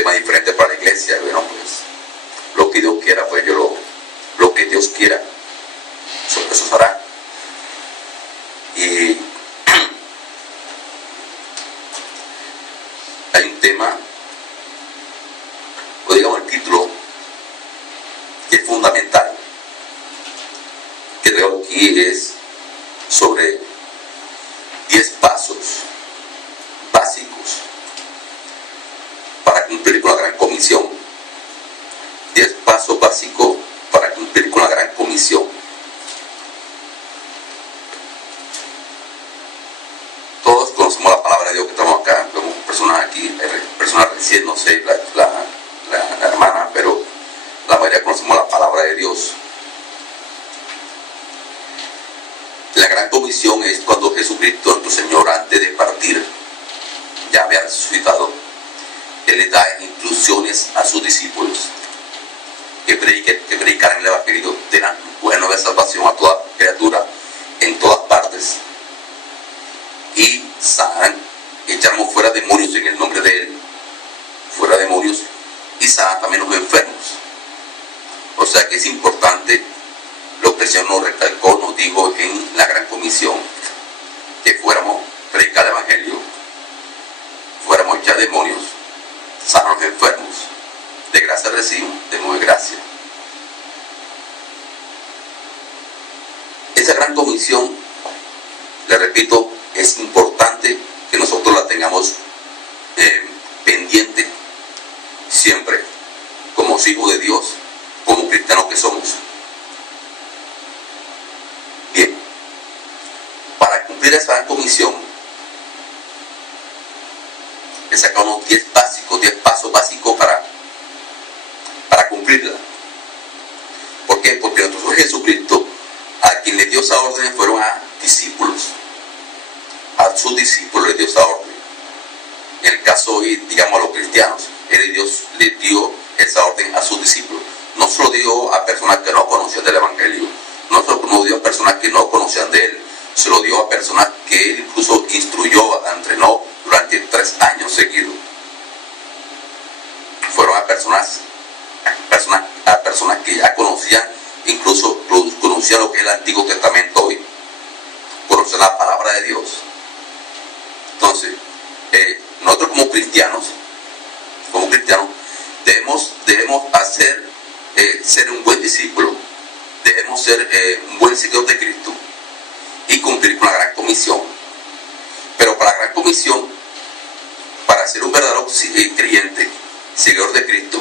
tema diferente para la iglesia. Y bueno, pues lo que Dios quiera, pues lo que Dios quiera, eso se hará. Y hay un tema, o digamos el título, que es fundamental, que creo aquí es sobre 10 pasos básicos para cumplir con la gran comisión. 10 pasos básicos para cumplir con la gran comisión. Todos conocemos la palabra de Dios que estamos acá, como personas aquí, personas recién, no sé, la hermana, pero la mayoría conocemos la palabra de Dios. La gran comisión es cuando Jesucristo, nuestro Señor, antes de partir, ya había resucitado, Él le da instrucciones a sus discípulos que predicaran el Evangelio de la buena nueva salvación a toda criatura en todas partes, y sanan, echamos fuera demonios en el nombre de Él, fuera demonios, y sanan también los enfermos. O sea que es importante lo que el Señor nos recalcó, nos dijo en la gran comisión, que fuéramos a predicar el Evangelio, fuéramos a echar demonios, sanar a los enfermos, de gracia recibimos, demos de gracia. Esa gran comisión, le repito, es importante que nosotros la tengamos pendiente siempre, como hijos de Dios, como cristianos que somos. Bien, para cumplir esa gran comisión, he sacado unos 10 pasos básicos para cumplirla. ¿Por qué? Porque nuestro Señor Jesucristo, a quien le dio esa orden fueron a discípulos. A sus discípulos le dio esa orden. En el caso hoy, digamos, a los cristianos, Él le dio esa orden a sus discípulos. No se lo dio a personas que no conocían del Evangelio, no se lo dio a personas que no conocían de Él, se lo dio a personas que Él incluso instruyó, entrenó durante 3 años seguidos. Fueron a personas que ya conocían, incluso conocían lo que es el Antiguo Testamento hoy, conocían la palabra de Dios. Entonces, nosotros como cristianos debemos ser un buen discípulo, debemos ser un buen seguidor de Cristo y cumplir con la gran comisión. Pero para la gran comisión, para ser un verdadero creyente, seguidor de Cristo,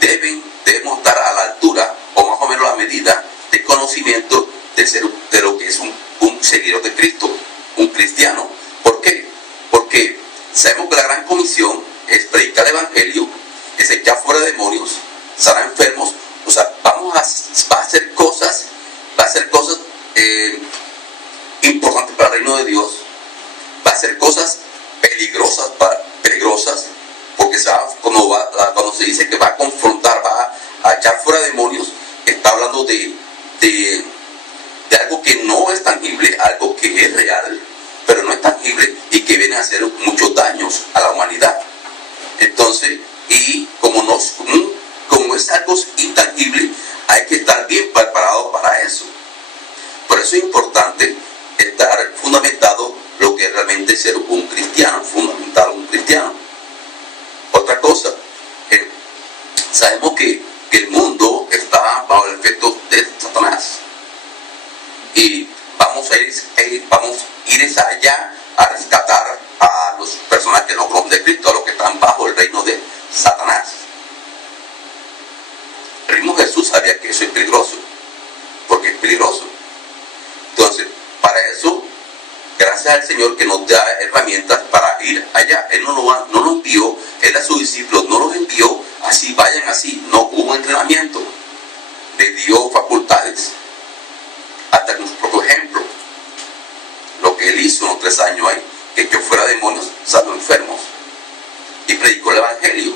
debemos estar a la altura o más o menos a la medida de conocimiento de lo que es un seguidor de Cristo, un cristiano. ¿Por qué? Porque sabemos que la gran comisión es predicar el Evangelio, es echar fuera demonios, sanar enfermos. O sea, va a hacer cosas importantes para el reino de Dios. Va a hacer cosas peligrosas, porque cuando se dice que va a confrontar, va a echar fuera demonios, está hablando de algo que no es tangible, algo que es real, pero no es tangible y que viene a hacer muchos daños a la humanidad. Entonces, y como es algo intangible, hay que estar bien preparado para eso. Por eso es importante estar fundamentado lo que es realmente ser un cristiano, Otra cosa, sabemos que el mundo está bajo el efecto de Satanás, y vamos a ir allá a rescatar a las personas que no conocen de Cristo, a los que están bajo el reino de Satanás. El mismo Jesús sabía que eso es peligroso, porque es peligroso. Entonces, para eso, gracias al Señor que nos da herramientas para ir allá. Él no nos envió, Él a sus discípulos no los envió así, vayan así. No hubo entrenamiento, le dio facultades, hasta con su propio ejemplo. Lo que Él hizo en los 3 años ahí, que echó fuera demonios, sanó enfermos y predicó el Evangelio.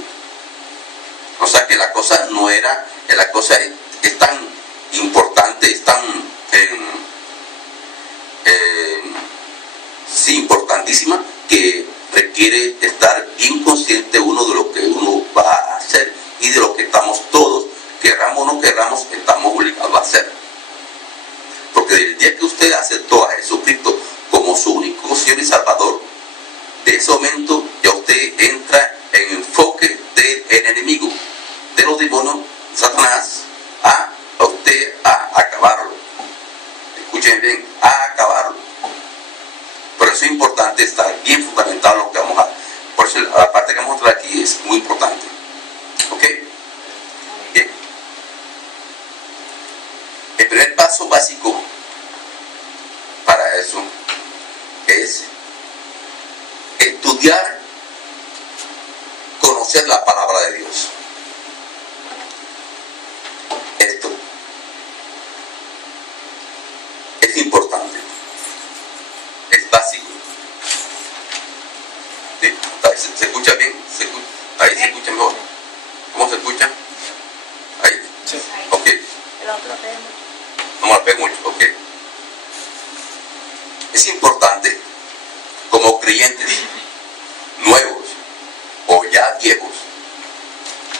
O sea que la cosa no era, la cosa es tan importante, es tan importantísima, que requiere estar bien consciente uno de lo que uno va la parte que vamos a mostrar aquí es muy importante. ¿Ok? Bien. El primer paso básico para eso es estudiar, conocer la palabra de Dios. Esto es importante, es básico. ¿Sí? ¿Se escucha bien? ¿Ahí se escucha mejor? ¿Cómo se escucha? ¿Ahí? Sí. Ok. El otro pega mucho. No me lo pegue mucho, ok. Es importante, como creyentes nuevos o ya viejos,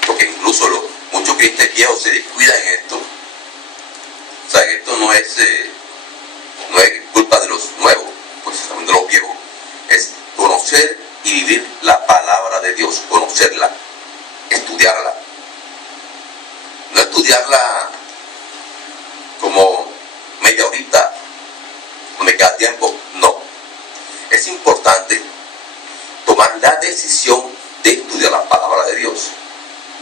porque incluso muchos creyentes viejos se descuidan en esto. O sea, esto no es culpa de los nuevos, pues también de los viejos. Es conocer y vivir la palabra de Dios, conocerla, estudiarla. No estudiarla como media horita, no me queda tiempo, no. Es importante tomar la decisión de estudiar la palabra de Dios.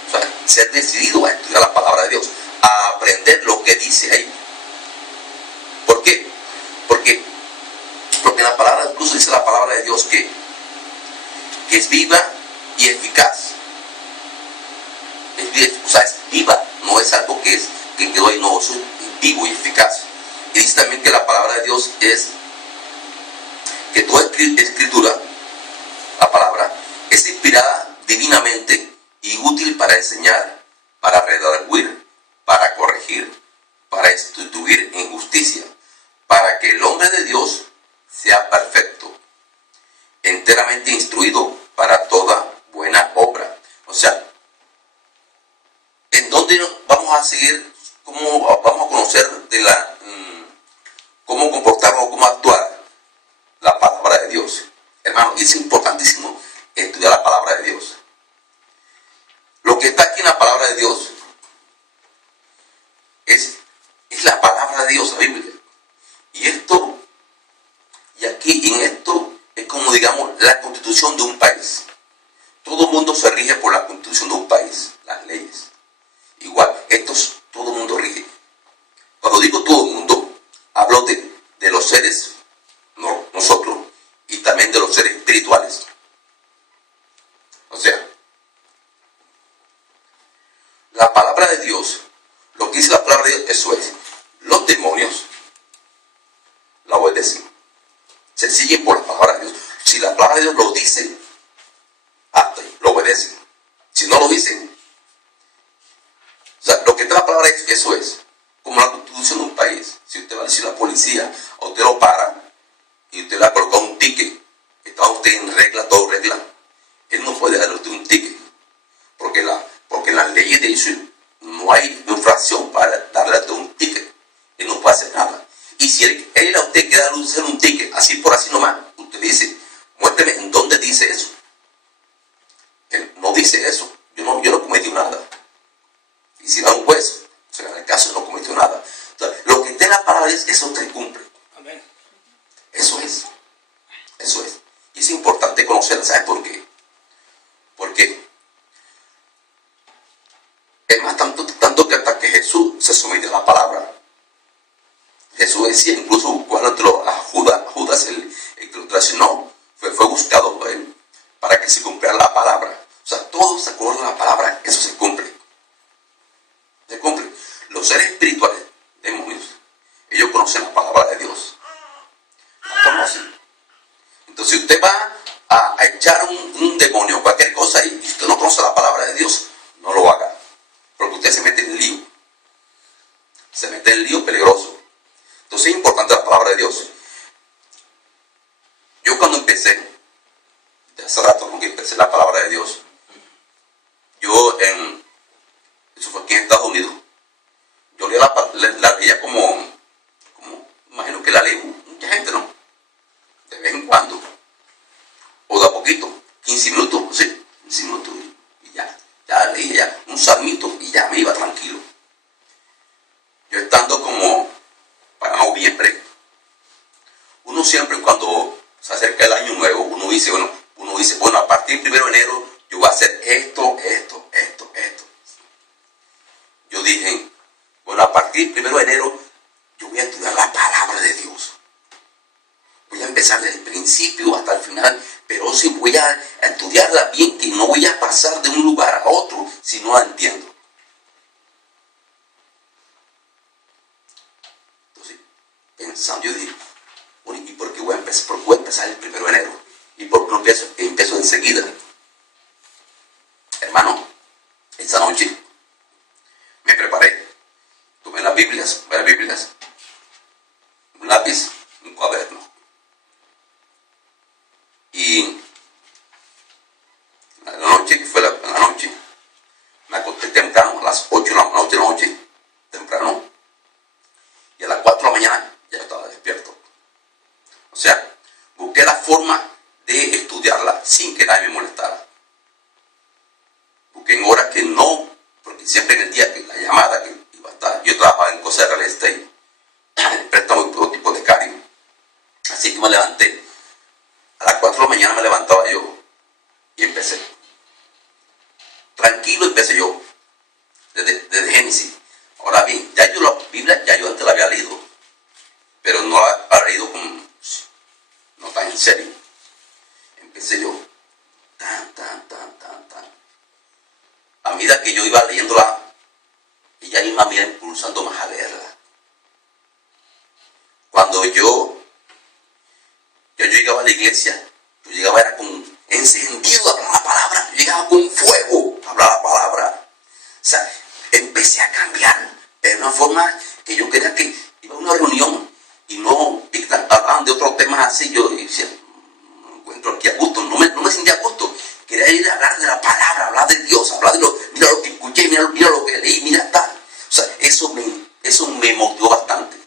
O sea, ser decidido a estudiar la palabra de Dios, a aprender lo que dice ahí. ¿Por qué? Porque la palabra, incluso dice la palabra de Dios que es viva y eficaz. O sea, es viva, no es algo que quedó ahí, no, es vivo y eficaz. Y dice también que la palabra de Dios es que toda escritura, la palabra, es inspirada divinamente y útil para enseñar, para redarguir, para corregir, para instituir en justicia, para que el hombre de Dios sea perfecto, enteramente instruido para toda buena obra. O sea, ¿en dónde vamos a seguir? ¿Cómo vamos a conocer cómo comportarnos, cómo actuar? La palabra de Dios. Hermano, es importantísimo estudiar la palabra de Dios. Lo que está aquí en la palabra de Dios es la palabra de Dios, la Biblia. Y aquí en esto es como, digamos, la constitución de un país. Todo el mundo se rige por la constitución de un país, las leyes. Igual, todo el mundo rige. Cuando digo todo el mundo, hablo de los seres, nosotros, y también de los seres espirituales. O sea, la palabra de Dios, lo que dice la palabra de Dios, eso es. Los demonios la obedecen. Se siguen por la palabra de Dios. Si la palabra de Dios lo dice, hasta lo obedecen. Si no lo dicen, o sea, lo que está en la palabra es, eso es. Como la constitución de un país. Si usted va a decir a la policía, o usted lo para, y usted le ha colocado un ticket, está usted en regla, todo regla, él no puede darle a usted un ticket. Porque en las leyes de eso no hay infracción para darle a usted un ticket. Él no puede hacer nada. Y si él a usted quiere darle un ticket, así por así nomás, usted dice, muéstrame en dónde dice eso. Él no dice eso. Yo no cometí nada. Y si va a un juez, o sea, en el caso no cometió nada. Entonces, lo que está en la palabra es eso, usted cumple. Amén. Eso es. Eso es. Y es importante conocerla. ¿Sabe por qué? Porque es más tanto que hasta que Jesús se sometió a la palabra. Jesús decía, incluso cuando a Judas, el que lo traicionó, fue buscado por él para que se cumpliera la palabra. O sea, todo se acuerda de la palabra, eso se cumple. Se cumple. Los seres espirituales, demonios, ellos conocen la palabra de Dios. La conocen. Entonces, si usted va a echar un demonio, cualquier cosa, y usted no conoce la palabra de Dios, no lo haga. Porque usted se mete en el lío. Se mete en el lío peligroso. Entonces es importante la palabra de Dios. Yo cuando empecé, de hace rato, ¿no?, que empecé la palabra de Dios, eso fue aquí en Estados Unidos, yo la leía como, imagino que la lee mucha gente, ¿no? De vez en cuando, o de a poquito, 15 minutos, sí, 15 minutos, y ya leía un salmito, y ya me iba tranquilo. Yo estando como para noviembre, uno siempre cuando se acerca el año nuevo, uno dice, bueno, a partir del 1 de final, pero si voy a estudiarla bien, que no voy a pasar de un lugar a otro si no la entiendo. Entonces, pensando, yo dije, bueno, ¿y por qué voy a empezar? ¿Por qué voy a empezar el 1 de enero? ¿Y por qué no empiezo enseguida? Hermano, esta noche me preparé, tomé las Biblias, un lápiz, un cuaderno. Y la noche, que fue la noche, me acosté temprano, a las 8 de la noche, temprano. Y a las 4 de la mañana ya estaba despierto. O sea, busqué la forma de estudiarla sin que nadie me molestara. Busqué en horas que no, porque siempre en el día que la llamada que iba a estar, yo trabajaba en cosas de real estate, préstamo y todo hipotecario. Así que me levanté. A las 4 de la mañana me levantaba yo y empecé. Tranquilo empecé yo, desde Génesis. Ahora bien, ya yo la Biblia, ya yo antes la había leído, pero no la había leído no tan en serio. Empecé yo, tan. A medida que yo iba leyéndola, ella misma me iba impulsando más a leerla. Cuando yo llegaba a la iglesia, yo llegaba era con encendido a hablar la palabra, yo llegaba con fuego a hablar la palabra. O sea, empecé a cambiar de una forma que yo quería que iba a una reunión y no hablaban de otros temas así. Yo decía, no me encuentro aquí a gusto, no me sentía a gusto. Quería ir a hablar de la palabra, hablar de Dios, hablar de mira lo que escuché, mira lo que leí, mira tal. O sea, eso me motivó bastante.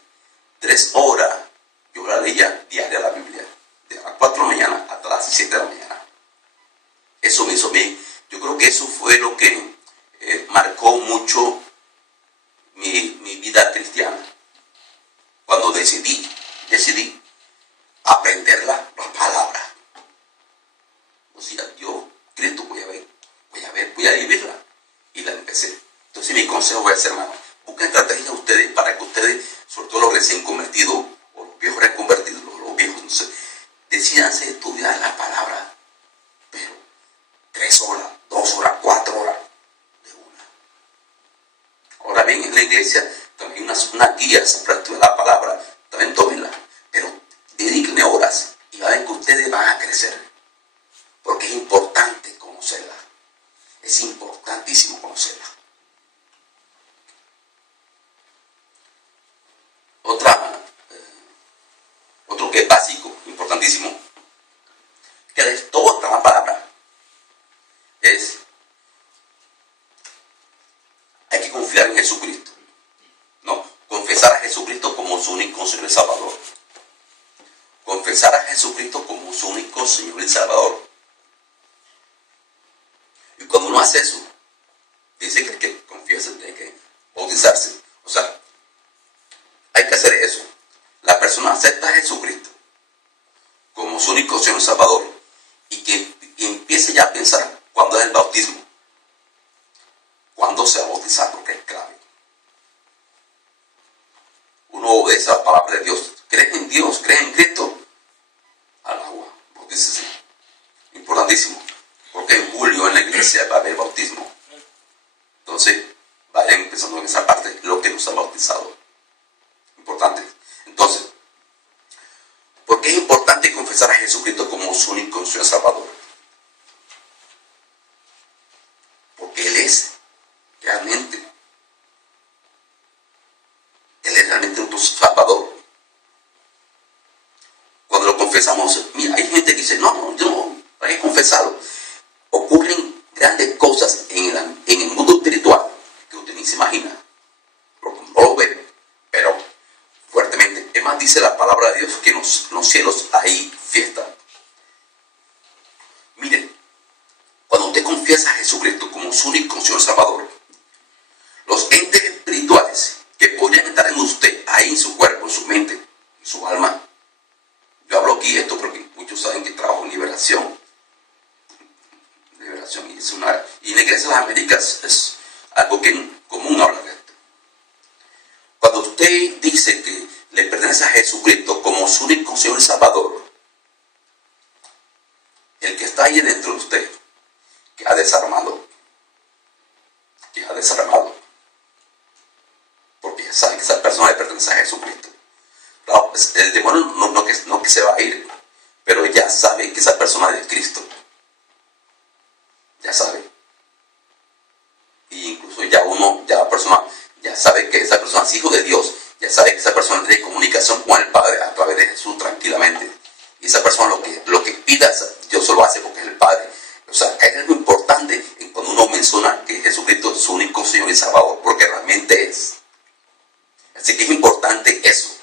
3 horas yo la leía diaria la Biblia, de las 4 de la mañana hasta las 7 de la mañana. Eso me hizo bien. Yo creo que eso fue lo que marcó mucho mi vida cristiana. Cuando decidí aprender la palabra. O sea, yo, Cristo, voy a vivirla. Y la empecé. Entonces mi consejo voy a hacer, hermano, busquen estrategias ustedes para que ustedes, sobre todo los recién convertidos, o los viejos reconvertidos, los viejos, no sé, decídanse estudiar la palabra, pero 3 horas, 2 horas, 4 horas, de una. Ahora bien, en la iglesia también unas guías para estudiar la palabra, también tómenla, pero dedíquenle horas y van a ver que ustedes van a crecer, porque es importante conocerla, es importantísimo conocerla. Otro que es básico, importantísimo, que de todo está la palabra, hay que confiar en Jesucristo. No, confesar a Jesucristo como su único Señor y Salvador. Confesar a Jesucristo como su único Señor y Salvador. Y cuando uno hace eso, dice que hay que confiarse, hay que bautizarse. O sea, hay que hacer eso. La persona acepta a Jesucristo como su único Señor y Salvador y que empiece ya a pensar cuándo es el bautismo, cuándo se va a bautizar, porque es clave. Uno obedece la palabra de Dios. ¿Cree en Dios? ¿Cree en Cristo? Al agua, bautícese. Importantísimo, porque en julio en la iglesia va a haber bautismo. Entonces, vayan empezando en esa parte, lo que nos ha bautizado. Importante. Entonces, ¿por qué es importante confesar a Jesucristo como su único Señor Salvador? Porque Él es realmente nuestro Salvador. Cuando lo confesamos, mira, hay gente que dice, no, yo no, hay que confesarlo. Ocurren grandes cosas en el mundo espiritual que usted ni se imagina. No lo ve, pero fuertemente. Es más, dice la palabra de Dios que en los cielos hay fiesta. Miren, cuando usted confiesa a Jesucristo como su único Señor Salvador, los entes espirituales que podrían estar en usted, ahí en su cuerpo, en su mente, en su alma. Yo hablo aquí esto porque muchos saben que trabajo en liberación. Y en la Iglesia de las Américas es algo que en común habla de esto. Cuando usted dice que le pertenece a Jesucristo como su único Señor y Salvador, ha desarmado. Porque ya sabe que esa persona le pertenece a Jesucristo. Claro, pues, el demonio no que se va a ir, pero ya sabe que esa persona es de Cristo. Ya sabe. Y incluso ya la persona ya sabe que esa persona es hijo de Dios. Ya sabe que esa persona tiene comunicación con el Padre a través de Jesús tranquilamente. Y esa persona lo que pida, Dios solo hace porque es el Padre. O sea, hay algo importante cuando uno menciona que Jesucristo es su único Señor y Salvador, porque realmente es. Así que es importante eso,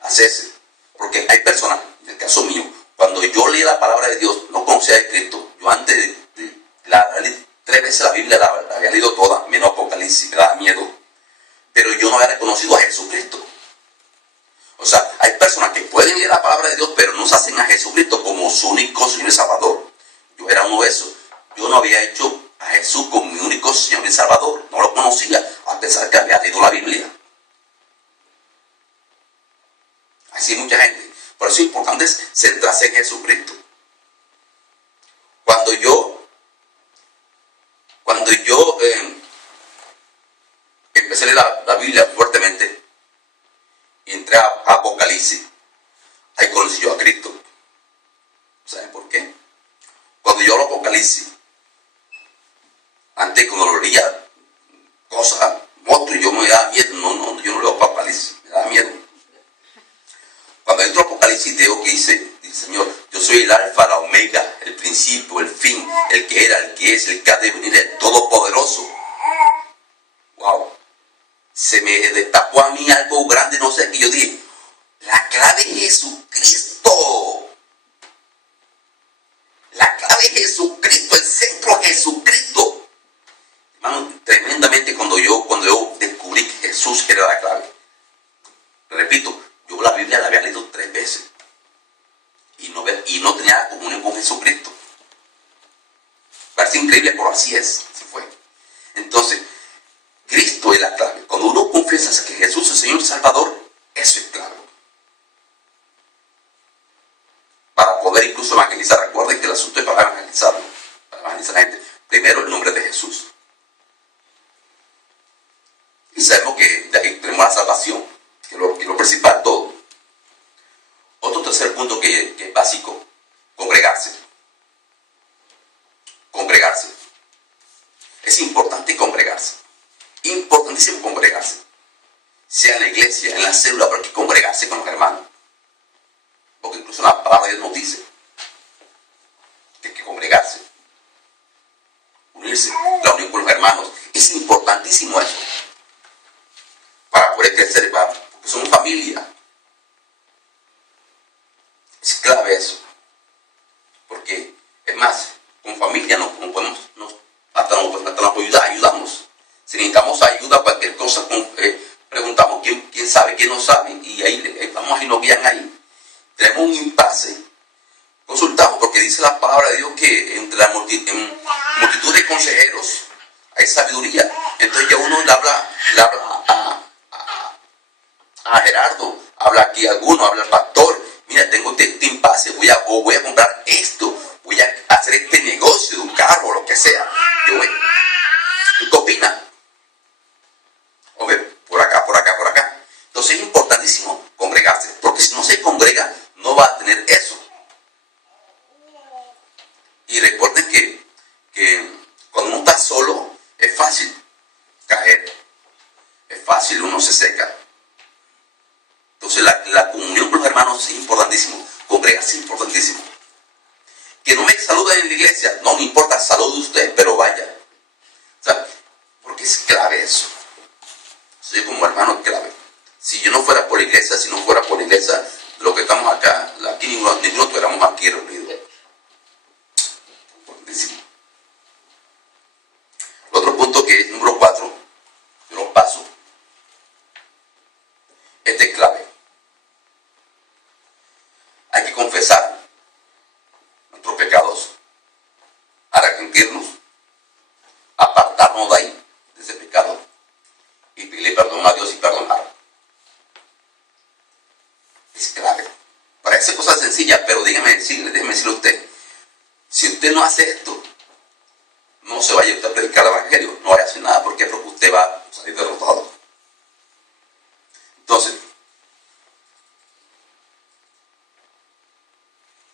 hacerse. Porque hay personas, en el caso mío, cuando yo leí la palabra de Dios, no conocía a Cristo. Yo antes de 3 veces la Biblia la había leído toda, menos Apocalipsis, me daba miedo. Pero yo no había reconocido a Jesucristo. O sea, hay personas que pueden leer la palabra de Dios, pero no se hacen a Jesucristo como su único Señor y Salvador. Yo era uno de esos. Yo no había hecho a Jesús como mi único Señor y Salvador. No lo conocía, a pesar que había leído la Biblia. Así hay mucha gente. Por eso es importante centrarse en Jesucristo. Cuando yo empecé a leer la Biblia fuertemente y entré a Apocalipsis, ahí conocí yo a Cristo. ¿Saben por qué? Cuando yo lo Apocalipsis, antes cuando lo leía, cosas, monstruos, yo me daba miedo, yo no leo Apocalipsis, me daba miedo. Cuando entro a Apocalipsis veo que dice, Señor, yo soy el alfa, la omega, el principio, el fin, el que era, el que es, el que ha de venir, el todopoderoso. Wow. Se me destapó a mí algo grande, no sé qué. Yo dije, la clave es Jesucristo. La clave es Jesucristo, el centro es Jesucristo. Hermano, tremendamente cuando yo descubrí que Jesús era la clave. Repito, yo la Biblia la había leído 3 veces. Y no tenía comunión con Jesucristo. Parece increíble, pero así es. Así fue. Entonces, Cristo es la clave. Cuando uno confiesa que Jesús es Señor y Salvador, eso es clave. Para poder incluso evangelizar, recuerden que el asunto es para evangelizar a la gente. Primero el nombre de Jesús. Y sabemos que de ahí tenemos la salvación, que es lo principal todo. Otro tercer punto que es básico, congregarse. Congregarse. Es importante congregarse. Importantísimo congregarse. Sea en la iglesia, en la célula, pero hay que congregarse con los hermanos. Porque incluso la palabra de Dios nos dice que hay que congregarse. Unirse, la unión con los hermanos. Es importantísimo eso. Para poder crecer, porque somos familia. Es clave eso. Porque, es más, con familia hasta nos ayudamos. Si necesitamos ayuda, cualquier cosa, preguntamos quién sabe, quién no sabe, y ahí vamos y nos guían ahí. Tenemos un impasse. Consultamos, porque dice la palabra de Dios que entre la multitud de consejeros hay sabiduría. Entonces ya uno le habla a Gerardo, habla aquí a alguno, habla al pastor. Mira, tengo este impasse, voy a comprar esto, voy a hacer este negocio de un carro o lo que sea. ¿Tú qué opinas? Hombre, por acá. Entonces es importantísimo congregarse, porque si no se congrega, no va a tener eso. Y recuerden que cuando uno está solo, es fácil caer. Es fácil, uno se seca. Entonces la comunión con los hermanos es importantísimo. Congregarse es importantísimo. Que no me saluden en la iglesia, no me importa, salude usted, pero vaya. ¿Sabe? Porque es clave eso. Soy como hermano, es clave. Si yo no fuera por la iglesia, lo que estamos acá, aquí ninguno estuviéramos aquí reunidos. Importantísimo. El otro punto que es número 4, yo lo paso. Este es clave. Hay que confesar nuestros pecados, arrepentirnos, apartarnos de ahí, de ese pecado, y pedirle perdón a Dios y perdonar. Es clave. Parece cosa sencilla, pero déjenme decirles no se vaya usted a predicar el evangelio, no vaya a hacer nada. ¿Por qué? Porque usted va a salir derrotado. Entonces,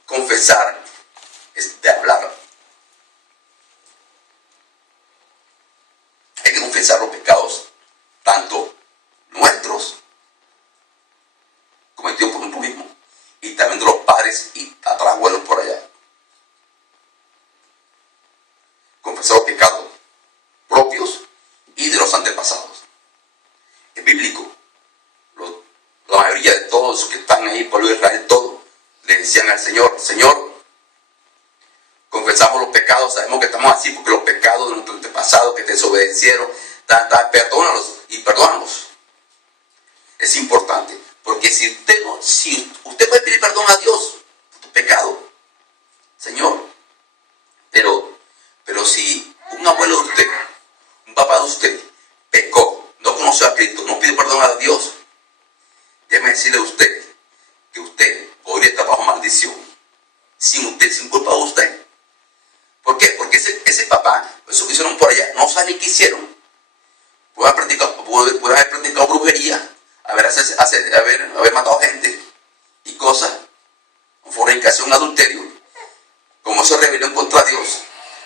confesar es de hablar. Hay que confesar los pecados, tanto nuestros, cometidos por uno mismo, y también de los padres y tatarabuelos por allá. Confesar los pecados propios y de los antepasados. Es bíblico. La mayoría de todos los que están ahí, pueblo de Israel, todos le decían al Señor: Señor, confesamos los pecados, sabemos que estamos así porque los pecados de nuestros antepasados que te desobedecieron, perdónalos y perdónanos. Es importante, porque si usted puede pedir perdón a Dios por tu pecado, Señor, pero si un abuelo de usted, un papá de usted, pecó, no conoció a Cristo, no pidió perdón a Dios, déjeme decirle a usted que usted podría estar bajo maldición, sin culpa de usted. ¿Por qué? Porque ese papá, eso que hicieron por allá, no sabe qué hicieron. Puede haber practicado brujería, haber matado gente y cosas, fornicación, adulterio. Como eso es rebelión contra Dios,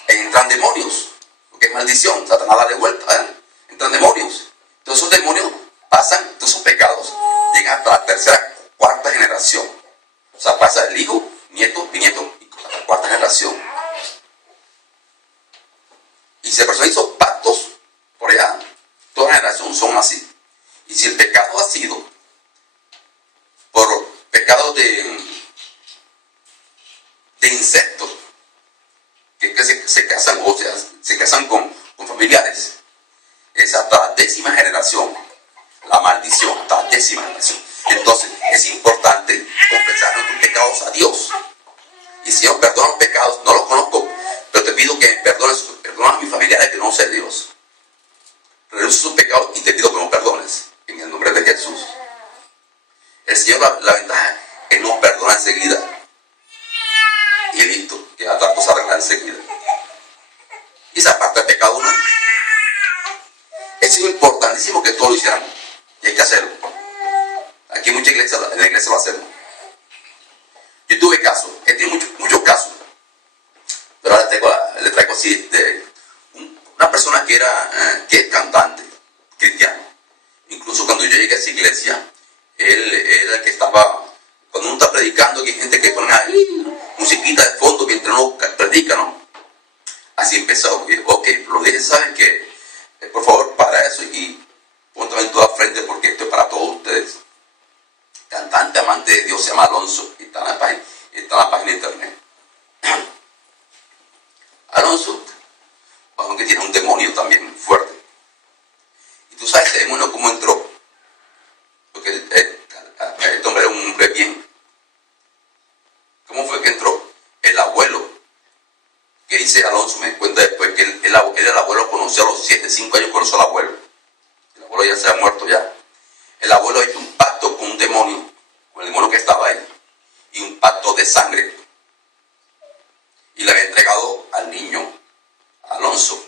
entran demonios, porque es maldición, Satanás da de vuelta, entran demonios. Todos esos demonios pasan, todos esos pecados llegan hasta la tercera, cuarta generación. O sea, pasa el hijo, nieto, bisnieto, y hasta la cuarta generación. Y si la persona hizo pactos por allá, toda generación son así. Y si el pecado ha sido por pecados de insectos, que se casan, o sea, se casan con familiares, es hasta la 10ª generación, la maldición, hasta la 10ª generación. Entonces, es importante confesar nuestros pecados a Dios. Y Señor, perdona los pecados, no los conozco, pero te pido que perdones a mis familiares que no sé Dios. Renuncio sus pecados y te pido que nos perdones, en el nombre de Jesús. El Señor, la ventaja es nos perdona enseguida. Y he visto que otra cosa arreglar enseguida. Y esa parte del pecado no. Eso es importantísimo que todos lo hiciéramos. Y hay que hacerlo. Aquí en la iglesia lo hacemos. Yo tuve casos, he tenido muchos casos. Pero ahora le traigo así de una persona que es cantante, cristiano. Incluso cuando yo llegué a esa iglesia, él era el que estaba, cuando uno está predicando, que hay gente que pone ahí musiquita de fondo mientras uno predica, ¿no? Así empezó. Ok, lo dije, ¿saben qué? Por favor, para eso y ponte en toda frente porque esto es para todos ustedes. Cantante, amante de Dios, se llama Alonso, y está en la página de internet. Alonso, aunque tiene un demonio también fuerte. Y tú sabes ese demonio cómo entró. Porque este hombre era un hombre bien. ¿Cómo fue que entró? El abuelo, que dice Alonso, me cuenta después que el abuelo conoció a los 5 años, conoció al abuelo. El abuelo ya se ha muerto ya. El abuelo hizo un pacto con un demonio, con el demonio que estaba ahí, y un pacto de sangre. Y le había entregado al niño, Alonso.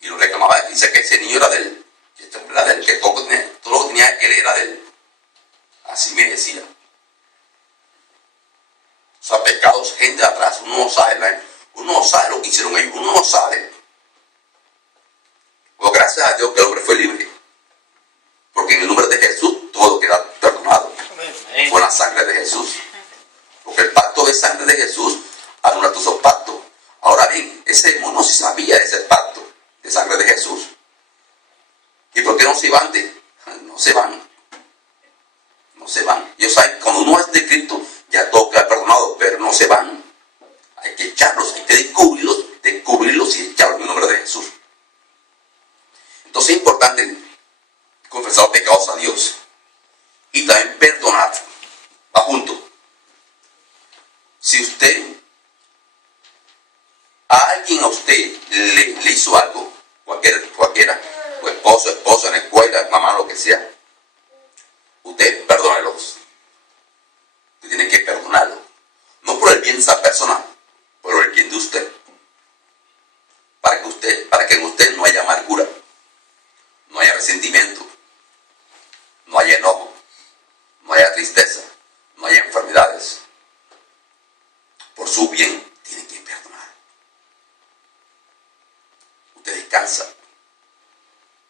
Y lo reclamaba, dice que ese niño era de él, que todo lo que tenía él era de él. Así me decía. O sea, pecados, gente atrás, uno no sabe lo que hicieron ellos, uno no sabe. Pues gracias a Dios que el hombre fue libre. Porque en el nombre de Jesús todo queda perdonado. Con la sangre de Jesús. Porque el pacto de sangre de Jesús anula todos esos pactos. Ahora bien, ese demonio no se sabía de ese pacto de sangre de Jesús. ¿Y por qué no se iban antes? No se van. No se van. Ellos saben, cuando uno es de Cristo, ya todo queda perdonado, pero no se van. Hay que echarlos, hay que descubrirlos y echarlos en el nombre de Jesús. Entonces es importante confesar los pecados a Dios y también perdonar. Va junto. Si alguien a usted le hizo algo, cualquiera, tu esposo, esposa, en la escuela, mamá, lo que sea, usted perdónelos. Usted tiene que perdonarlo. No por el bien de esa persona, por el bien de usted. venganza.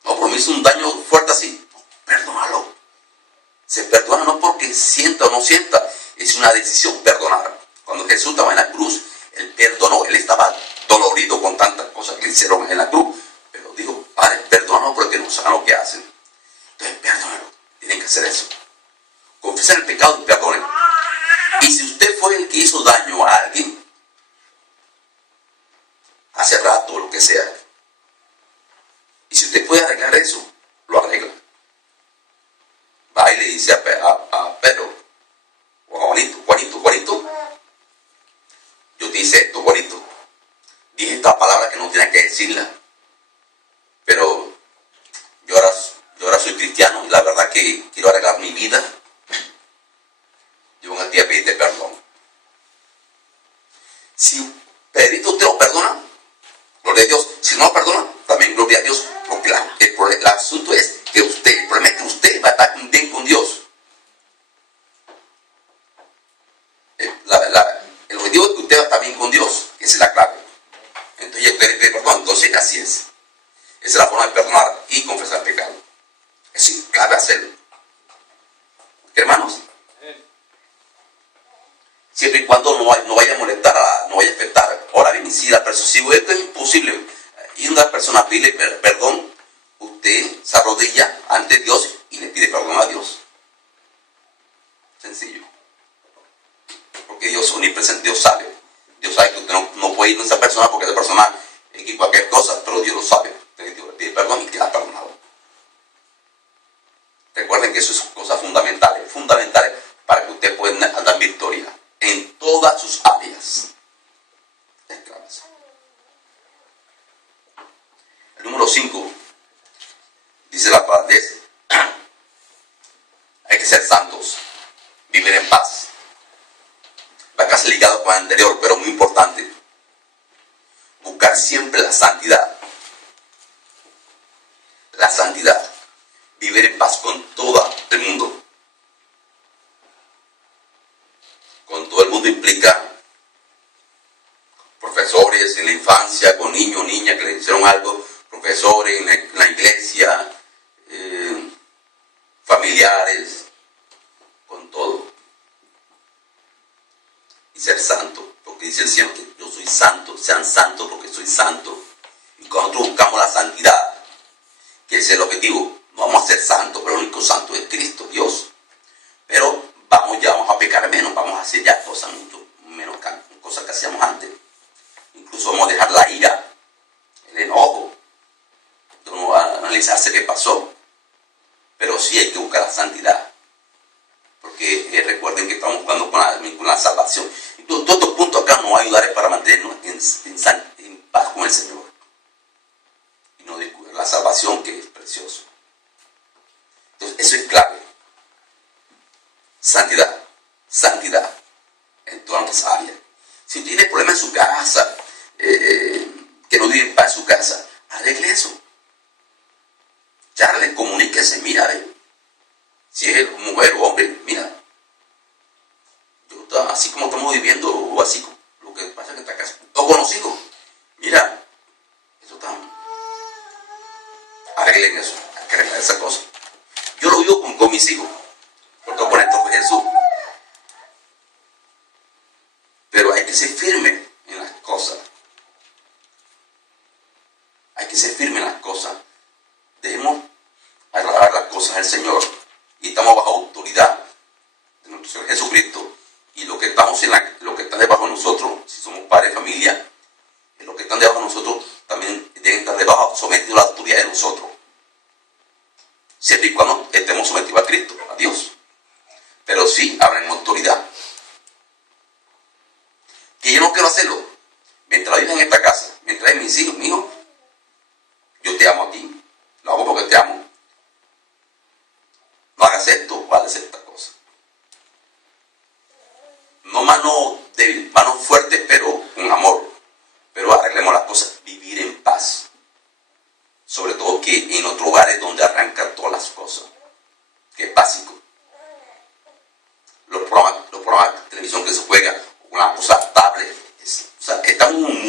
No, pero me hizo un daño fuerte así. Perdónalo. Se perdona no porque sienta o no sienta, es una decisión perdonar. Cuando Jesús estaba en la cruz, Él perdonó, Él estaba dolorido con tantas cosas que le hicieron en la cruz, pero dijo, Padre, perdónalo porque no saben lo que hacen. Entonces, perdónalo, tienen que hacer eso. Confiesen el pecado y perdonen. Y si usted fue el que hizo daño a alguien, hace rato o lo que sea, y si usted puede arreglar eso, lo arregla. Va y le dice a Pedro, o a Juanito, yo te hice esto, Juanito. Dije esta palabra que no tenía que decirla, pero yo ahora soy cristiano y la verdad que quiero arreglar mi vida. Yo vengo a ti a pedirte perdón. Si Pedrito te lo perdona, gloria a Dios. Si no lo perdona, también gloria a Dios, porque el asunto es que el problema es que usted va a estar bien con Dios. El objetivo es que usted va a estar bien con Dios, esa es la clave. Entonces, usted le pide perdón, entonces así es. Esa es la forma de perdonar y confesar pecado. Es clave hacerlo. Hermanos, siempre y cuando no vaya a molestar, no vaya a afectar. Ahora bien, si esto es imposible y una persona pide perdón, usted se arrodilla ante Dios y le pide perdón a Dios. Sencillo. Porque Dios es omnipresente, Dios sabe que usted no puede ir a esa persona porque esa persona es cualquier cosa, pero Dios lo sabe. Entonces Dios le pide perdón y queda perdonado. Recuerden que eso es cosas fundamentales para que usted pueda andar en victoria en todas sus áreas. El número 5 dice la palabra hay que ser santos, vivir en paz. Va casi ligado con el anterior, pero muy importante. Buscar siempre la santidad. La santidad. Vivir en paz con todo el mundo. Con todo el mundo implica profesores en la infancia, con niños, niñas que le hicieron algo, profesores en la iglesia, familiares, con todo. Y ser santo, porque dice el Señor que yo soy santo, sean santos porque soy santo. Y cuando nosotros buscamos la santidad, que es el objetivo, no vamos a ser santos, pero el único santo es Cristo, Dios. Pero vamos a pecar menos, vamos a hacer ya cosas mucho menos, cosas que hacíamos antes. Incluso vamos a dejar la ira, el enojo, vamos a analizarse qué pasó. Pero sí hay que buscar la santidad. Porque recuerden que estamos buscando con la salvación. Y todos estos puntos acá nos van a ayudar para mantenernos en paz con el Señor. Y no descubrir la salvación, que es precioso. Entonces, eso es clave. Santidad. Santidad. En todas las áreas. Si tiene problemas en su casa, que no vive en paz en su casa, arregle eso. Charle, comuníquese, mira, si es mujer o hombre, mira, así como estamos viviendo, o así, lo que pasa es que está acá, o conocido, mira, eso está, arreglen eso, hay que arreglar esa cosa. Yo lo vivo con mis hijos, porque por esto fue Jesús, pero hay que ser firme en las cosas, debemos agradar las cosas al Señor, y estamos bajo autoridad de nuestro Señor Jesucristo, y lo que estamos lo que están debajo de nosotros, si somos padres de familia, los que están debajo de nosotros también deben estar debajo, sometidos a la autoridad de nosotros, siempre y cuando estemos sometidos a Cristo, a Dios. Pero sí habrá autoridad. Que yo no quiero hacerlo. Mientras vives en esta casa, mientras hay mis hijos míos, yo te amo a ti. Lo hago porque te amo. No hagas esto, vale hacer esta cosa. No mano débil, mano fuerte, pero con amor. Pero arreglemos las cosas. Vivir en paz. Sobre todo que en otros lugares donde arrancan todas las cosas. Que es básico. Los programas de televisión que se juegan, una cosa estable. O sea, estamos en un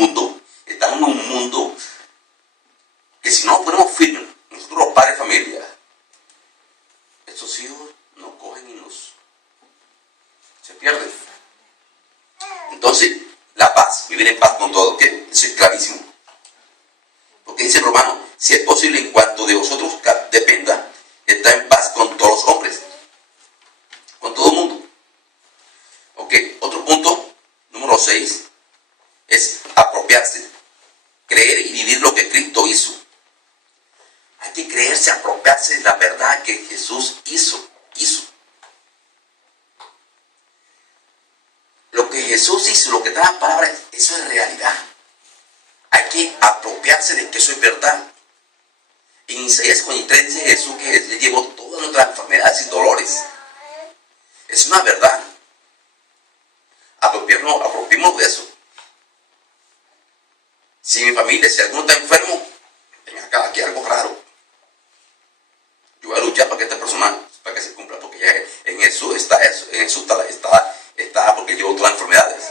mundo Eso es clarísimo. Porque dice Romano, si es posible en cuanto de vosotros dependa, está en paz con todos los hombres, con todo el mundo. Ok, otro punto, número 6, es apropiarse, creer y vivir lo que Cristo hizo. Hay que creerse, apropiarse de la verdad que Jesús hizo. Lo que Jesús hizo, lo que está en la palabra, eso es realidad. Hay que apropiarse de que eso es verdad. En Isaías 43 dice Jesús que Él llevó todas nuestras enfermedades y dolores. Es una verdad. Apropiémonos de eso. Si mi familia, si alguno está enfermo, ven acá, aquí hay algo raro. Yo voy a luchar para que esta persona, para que se cumpla, porque ya en Jesús está eso, en Jesús está porque llevó todas las enfermedades.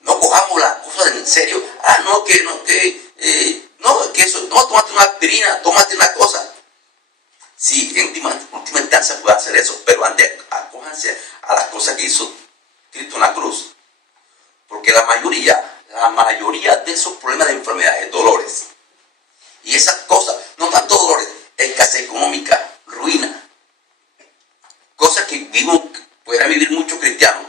No cojamos las cosas en serio. Que eso, no, tómate una aspirina, tómate una cosa. Sí, en última instancia puede hacer eso, pero antes acójanse a las cosas que hizo Cristo en la cruz. Porque la mayoría de esos problemas de enfermedades, dolores, y esas cosas, no tanto dolores, escasez económica, ruina, cosas que pudiera vivir muchos cristianos.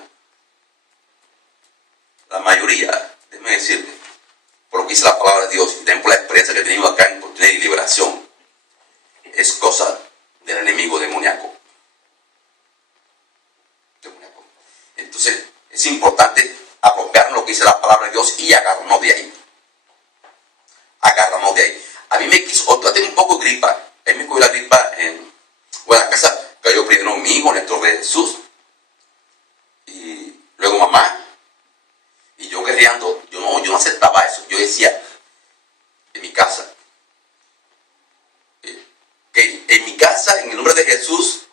La mayoría, déjeme decirle, por lo que dice la palabra de Dios y también por la experiencia que he tenido acá en Oportunidad y Liberación, es cosa del enemigo demoníaco. Entonces, es importante apropiarnos lo que dice la palabra de Dios y agarrarnos de ahí. A mí me quiso, yo tengo un poco de gripa. Él me cogió la gripa en la casa. Cayó primero mi hijo, Néstor de Jesús. Y luego mamá. Y yo guerreando, yo no aceptaba eso. Yo decía, en mi casa, que en mi casa, en el nombre de Jesús,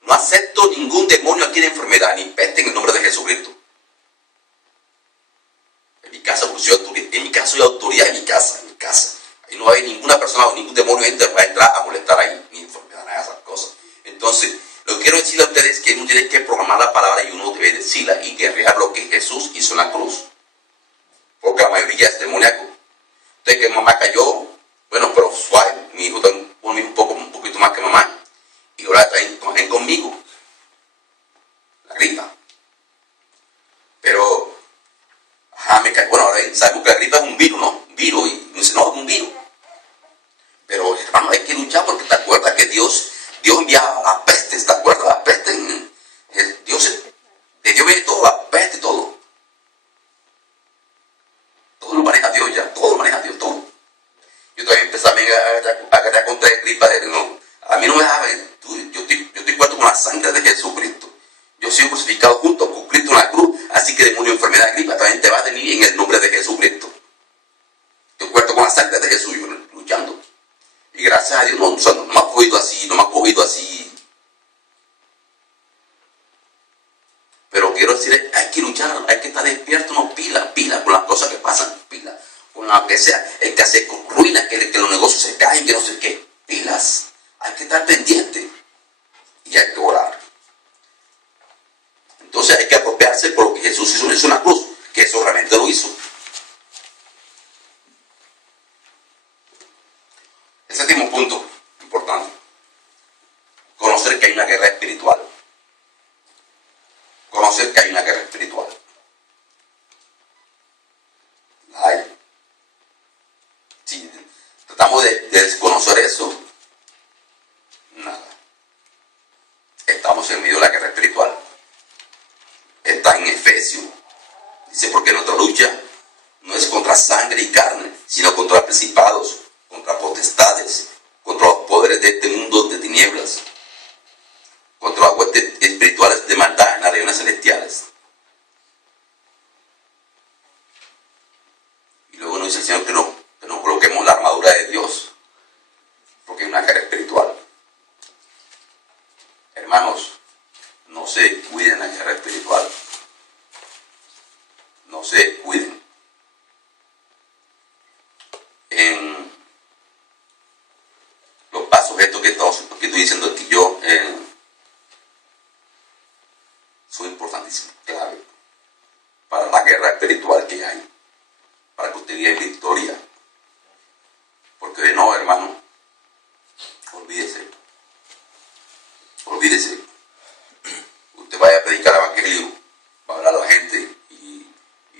no acepto ningún demonio aquí de enfermedad, ni peste en el nombre de Jesucristo. En mi casa, porque soy autoridad en mi casa. Ahí no hay ninguna persona o ningún demonio va a entrar a molestar ahí, ni enfermedad, nada de esas cosas. Entonces, lo que quiero decirle a ustedes es que uno tiene que programar la palabra y uno debe decirla y guerrear lo que Jesús hizo en la cruz. Porque la mayoría es demoníaco. Entonces, que mamá cayó, bueno, pero suave, mi hijo también un poquito más que mamá. Y ahora traen conmigo la gripa. Pero, me cayó. Bueno, ahora sabemos que la gripa es un virus, ¿no? Un virus, y no dice, no, es un virus. Pero, hermano, hay que luchar porque te acuerdas que Dios enviaba las pestes, ¿te acuerdas? Las pestes, de Dios viene todo, la peste y todo. Todo lo maneja Dios ya, todo lo maneja Dios, todo. Yo también empecé a agarrar contra la gripa, no, a mí no me dejaba, yo estoy cuarto con la sangre de Jesucristo. Yo soy crucificado junto con Cristo en la cruz, así que demonio, enfermedad, gripa, también te va de mí en el nombre de Jesucristo. Yo cuarto con la sangre de Jesús, yo luchando. Y gracias a Dios no me ha cogido así. Pero quiero decir, hay que luchar, hay que estar despierto, no pila con las cosas que pasan, pila con lo que sea, el que hace ruina, que los negocios se caen, que no sé qué, pilas, hay que estar pendiente y hay que orar. Entonces hay que apropiarse por lo que Jesús hizo en una cruz, que eso realmente lo hizo. El séptimo punto importante, conocer que hay una guerra espiritual. Conocer que hay una guerra espiritual. La hay. Si tratamos de desconocer eso, nada. Estamos en medio de la guerra espiritual. Está en Efesios. Dice, porque nuestra lucha no es contra sangre y carne, sino contra principados, contra potestades, contra los poderes de este mundo de tinieblas, contra las huestes espirituales de maldad en las regiones celestiales. Y luego nos dice el Señor que nos coloquemos la armadura de Dios, porque es una guerra espiritual. Hermanos, no se cuiden la guerra espiritual. No se cuiden. En los pasos estos que estoy diciendo aquí yo, son importantísimos, clave, para la guerra espiritual que hay, para que usted vive en victoria. Porque de no, hermano, olvídese. Olvídese. Usted vaya a predicar el evangelio, va a hablar a la gente y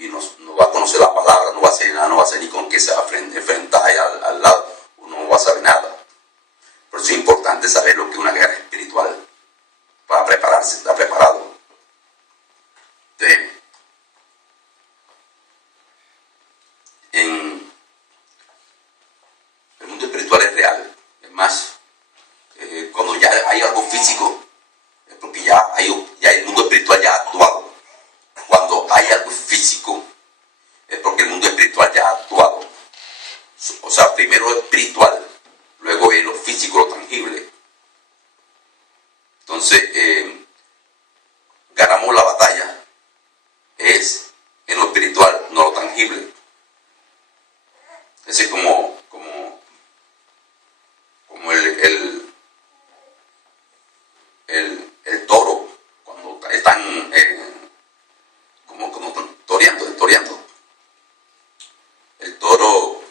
no va a conocer la palabra, no va a hacer nada, no va a saber ni con qué se va a enfrentar al lado, uno no va a saber nada. Por eso es importante saber lo que es una guerra espiritual para prepararse, estar preparado. Entonces, en el mundo espiritual es real. Es más, cuando ya hay algo físico, es porque ya el mundo espiritual ya ha actuado. Cuando hay algo físico, es porque el mundo espiritual ya ha actuado. O sea, primero lo espiritual, luego es lo físico, lo tangible. Entonces, ganamos la batalla es en lo espiritual, no lo tangible. Es como el toro cuando están como toreando. El toro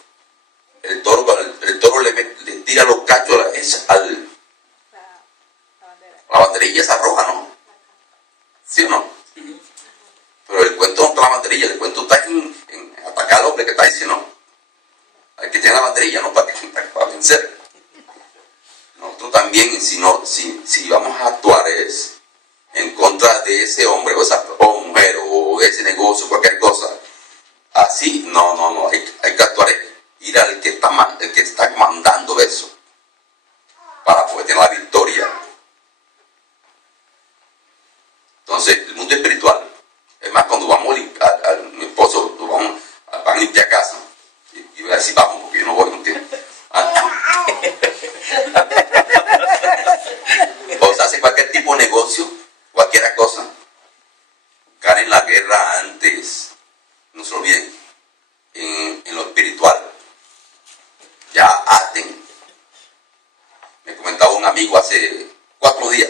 le tira los cachos a la banderilla esa roja, ¿no? ¿Sí o no? Pero el cuento no está en la banderilla, el cuento está en atacar al hombre que está diciendo. Hay que tener la banderilla, ¿no? Para vencer. Nosotros también, si vamos a actuar en contra de ese hombre o mujer o ese negocio, cualquier cosa, así, no, hay que actuar, ir al que está mandando eso, para poder tener la victoria. Entonces, el mundo espiritual, es más, cuando vamos a mi esposo, van a limpiar casa, y voy a decir vamos, porque yo no voy, ¿no entiendes? O sea, hace cualquier tipo de negocio, cualquier cosa, ganen la guerra antes, no se olviden, en lo espiritual, ya aten. Me comentaba un amigo hace 4 días,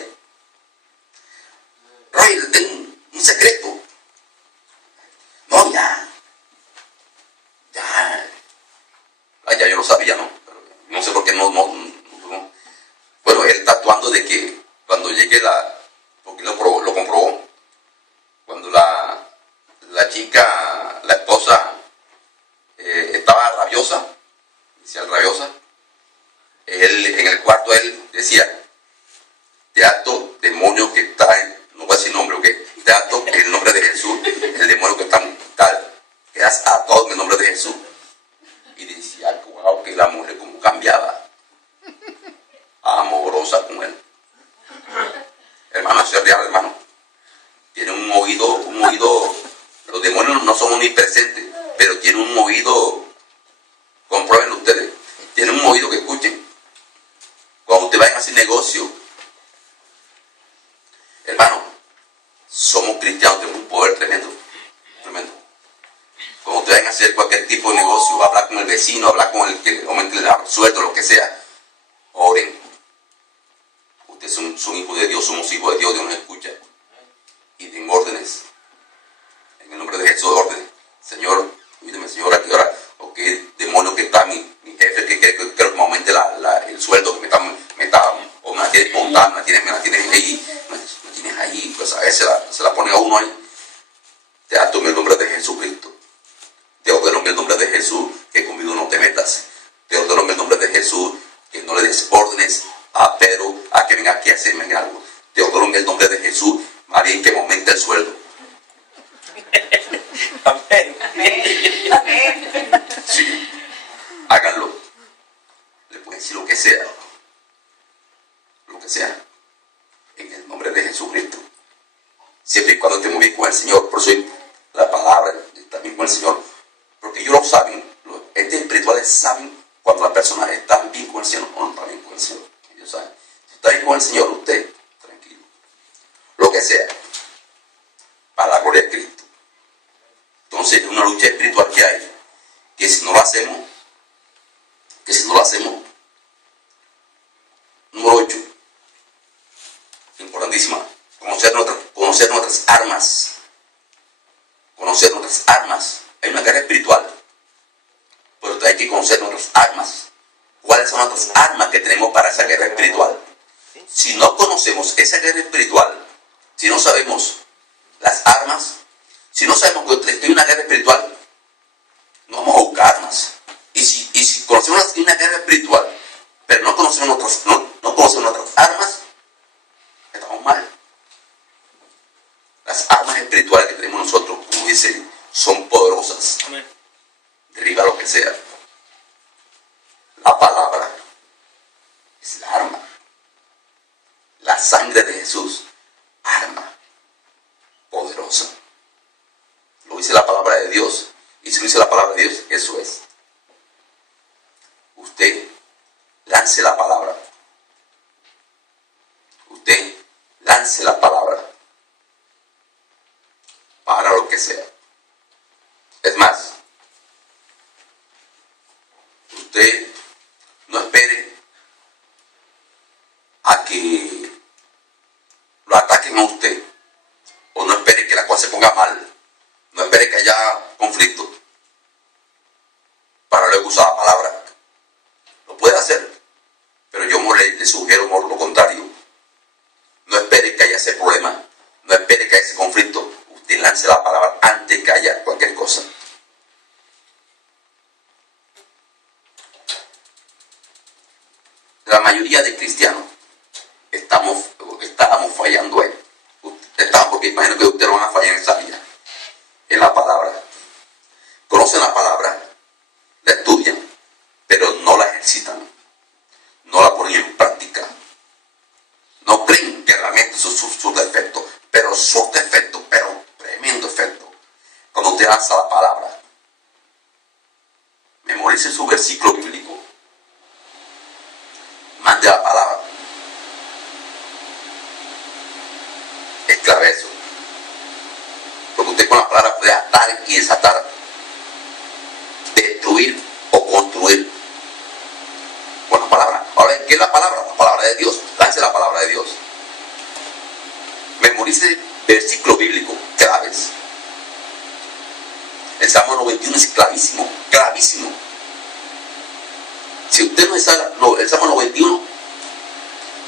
Roy, tengo un secreto. No, ya yo lo sabía, ¿no? Pero no sé por qué no. Bueno, él está actuando de que cuando llegue porque lo comprobó, cuando la chica, la esposa, estaba rabiosa, él en el cuarto él decía, te ato, demonio que está no voy a decir nombre, ¿ok? Te ato en el nombre de Jesús, el demonio que está tal, quedas atado en el nombre de Jesús. Y decía, wow, que la mujer como cambiaba, amorosa con él. Hermano, eso es real, hermano. Tiene un oído, los demonios no son omnipresentes, pero tiene un oído, compruébenlo ustedes, tiene un oído que escuchen. Cuando ustedes vayan a hacer negocio, hermano, somos cristianos, tenemos un poder tremendo. Cuando ustedes vayan a hacer cualquier tipo de negocio, hablar con el vecino, hablar con el que aumente el sueldo, lo que sea, oren. Ustedes son hijos de Dios, somos hijos de Dios, Dios nos escucha. Y den órdenes. En el nombre de Jesús, órdenes. Señor, cuídeme, Señor, aquí ahora, o qué demonio que está mi jefe, que quiero que me aumente el sueldo, que me la tienes montada, me la tienes ahí, pues a veces se la pone a uno ahí. Te ato en el nombre de Jesucristo. Te ordeno en el nombre de Jesús que conmigo no te metas. Te ordeno en el nombre de Jesús que no le des órdenes a Pedro a que venga aquí a hacerme algo. Te ordeno en el nombre de Jesús, más bien que me aumente el sueldo. Amén. Sí, háganlo. Le pueden decir lo que sea. Lo que sea. En el nombre de Jesucristo. Siempre y cuando estemos bien con el Señor. Por eso la palabra está bien con el Señor. Porque ellos lo saben. Los espirituales saben cuando la persona está bien con el Señor o no está bien con el Señor. Ellos saben. Si está bien con el Señor, usted, tranquilo. Lo que sea. Para la gloria de Cristo. Entonces, es una lucha espiritual que hay. Que si no lo hacemos. Número 8. Importantísima. Conocer nuestras armas. Hay una guerra espiritual. que conocer nuestras armas. ¿Cuáles son nuestras armas que tenemos para esa guerra espiritual? Si no conocemos esa guerra espiritual, si no sabemos las armas, si no sabemos que hay una guerra espiritual, no vamos a buscar armas. Y si conocemos una guerra espiritual, pero no conocemos nuestras armas, estamos mal. Las armas espirituales que tenemos nosotros, como dice, son poderosas. Amén. Derriba lo que sea. La palabra es la arma. La sangre de Jesús, arma poderosa. Lo dice la palabra de Dios. Y si lo dice la palabra de Dios, eso es. Usted lance la palabra. Usted lance la palabra para lo que sea. Es más, usted no espere a que lo ataquen a usted, o no espere que la cosa se ponga mal, no espere que haya conflicto para luego usar la palabra. Lo puede hacer, pero yo le sugiero por lo contrario. No espere que haya ese problema, no espere que haya ese conflicto. Usted lance la palabra antes que haya cualquier cosa. La mayoría de cristianos estábamos fallando ahí. Porque imagino que ustedes no van a fallar en esa vía. En la palabra. Conocen la palabra, la estudian, pero no la ejercitan. No la ponen en práctica. No creen que realmente sus defectos, pero sus defectos, pero tremendo efecto. Cuando usted lanza la palabra, memorice su versículo bíblico. Mande la palabra. Es clave eso. Porque usted con la palabra puede atar y desatar, destruir o construir con la palabra. Ahora, ¿qué es la palabra? La palabra de Dios. Lance la palabra de Dios. Memorice versículo bíblico, claves. El Salmo 91 es clavísimo, clavísimo. Si usted no sabe el Salmo 91,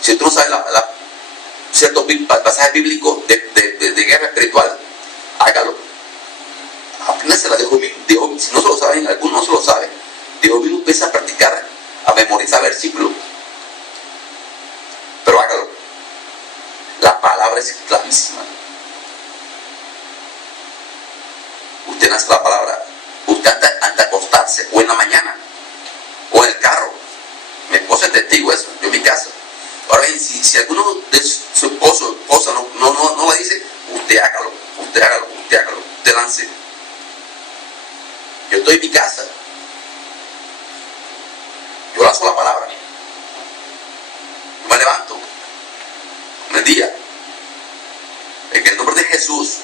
si usted no sabe ciertos pasajes bíblicos de guerra espiritual, hágalo. Apréndasela de Job. Si no se lo saben, algunos no se lo saben. De Job empieza a practicar, a memorizar versículos. Pero hágalo. La palabra es clavísima. Usted nace la palabra. Usted anda a acostarse, o en la mañana, o en el carro. Mi esposa es testigo de eso, yo en mi casa. Ahora bien, si alguno de su esposo o esposa no la dice, usted hágalo, usted lance. Yo estoy en mi casa. Yo lanzo la palabra. Yo me levanto en el día. En el nombre de Jesús,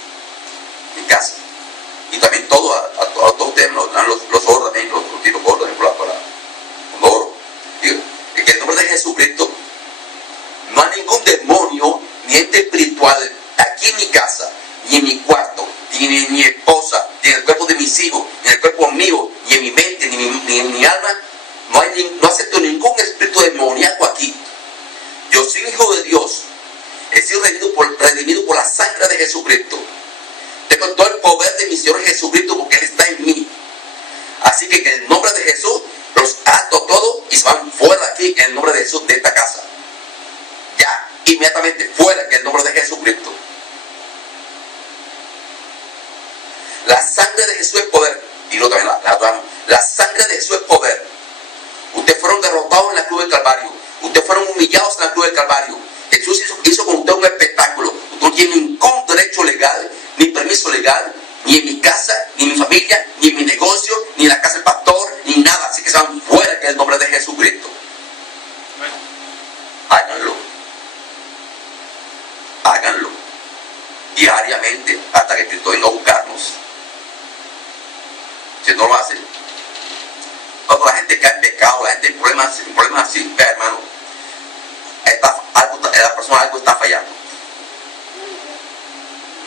mi casa. Y también a todos ustedes, los oros también, los tiro por también con oro. En el nombre de Jesucristo, no hay ningún demonio ni ente espiritual aquí en mi casa, ni en mi cuarto, ni en mi esposa, ni en el cuerpo de mis hijos, ni en el cuerpo mío, ni en mi mente, ni en mi alma. No acepto ningún espíritu demoníaco aquí. Yo soy hijo de Dios. He sido redimido por la sangre de Jesucristo. Tengo todo el poder de mi Señor Jesucristo porque Él está en mí. Así que en el nombre de Jesús los ato todos y se van fuera de aquí en el nombre de Jesús, de esta casa. Ya, inmediatamente fuera en el nombre de Jesucristo. La sangre de Jesús es poder. Y no también la sangre de Jesús es poder. Ustedes fueron derrotados en la cruz del Calvario. Ustedes fueron humillados en la cruz del Calvario. Jesús hizo con usted un espectáculo. Usted no tiene ningún derecho legal, ni permiso legal, ni en mi casa, ni en mi familia, ni en mi negocio, ni en la casa del pastor, ni nada. Así que se van fuera en el nombre de Jesucristo. Háganlo. Háganlo. Diariamente hasta que Cristo venga a buscarnos. Si no lo hacen, cuando la gente cae en pecado, la gente en problemas así, vea, hermano, la persona algo está fallando.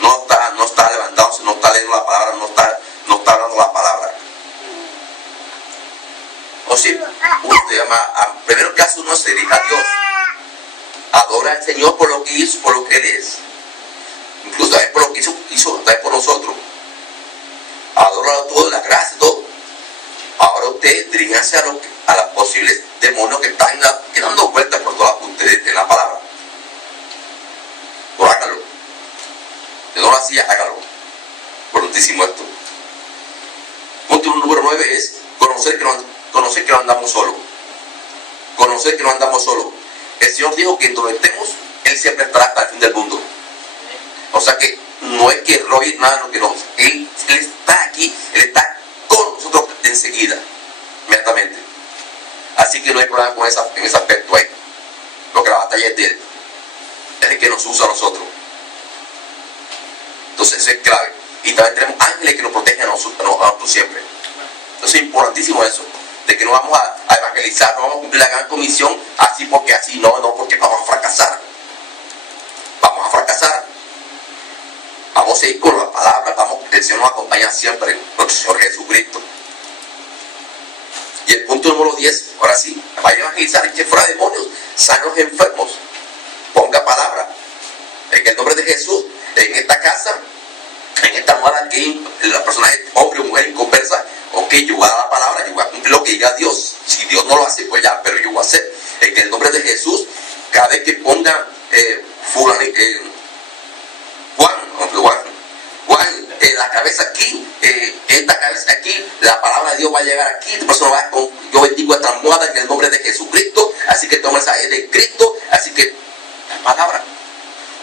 No está levantándose, no está leyendo la palabra, no está hablando la palabra. Entonces, primero caso uno se dirige a Dios. Adora al Señor por lo que hizo, por lo que Él es. Incluso también por lo que hizo también por nosotros. Adora todo, la gracia, todo. Ahora usted diríjanse a los posibles demonios que están dando vueltas por todas ustedes en la palabra. Pues hágalo. Si no lo hacía, hágalo. Voluntísimo esto. Punto número 9 es conocer que no andamos solos. Conocer que no andamos solos. El Señor dijo que en donde estemos, Él siempre estará hasta el fin del mundo. O sea que no es que Roy nada lo que no. Él está aquí, Él está con nosotros enseguida, inmediatamente. Así que no hay problema con en ese aspecto ahí. Lo que la batalla es de Él. Es el que nos usa a nosotros. Entonces eso es clave. Y también tenemos ángeles que nos protegen a nosotros siempre. Entonces es importantísimo eso. De que no vamos a evangelizar, no vamos a cumplir la gran comisión así porque así, no, porque vamos a fracasar. Vamos a fracasar. Vamos a ir con la palabra, el Señor nos acompaña siempre, nuestro Señor Jesucristo. Y el punto número 10, ahora sí, vaya a evangelizar, eche fuera demonios, sana los enfermos, ponga palabra. En el nombre de Jesús, en esta casa, en esta moda aquí, la persona es hombre o mujer inconversa, ok, yo voy a dar la palabra, yo voy a cumplir lo que diga Dios. Si Dios no lo hace, pues ya, pero yo voy a hacer. En el nombre de Jesús, cada vez que ponga Juan, la cabeza aquí, esta cabeza aquí, la palabra de Dios va a llegar aquí, esta persona va yo bendigo esta almohada en el nombre de Jesucristo, así que toma esa de Cristo, así que la palabra,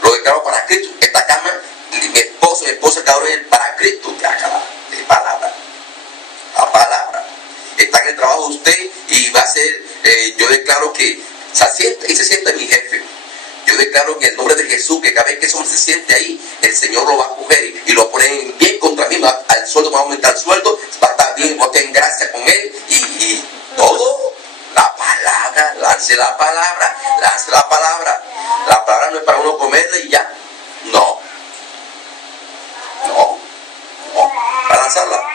lo declaro para Cristo, esta cama, mi esposa, cada uno es para Cristo, la palabra, está en el trabajo de usted y va a ser, yo declaro que se sienta mi jefe. Yo declaro en el nombre de Jesús que cada vez que eso se siente ahí, el Señor lo va a coger y lo pone bien contra mí, al sueldo va a aumentar el sueldo, va a estar bien, va a estar en gracia con él y todo. La palabra, lance la palabra. La palabra no es para uno comerla y ya. No. Para lanzarla.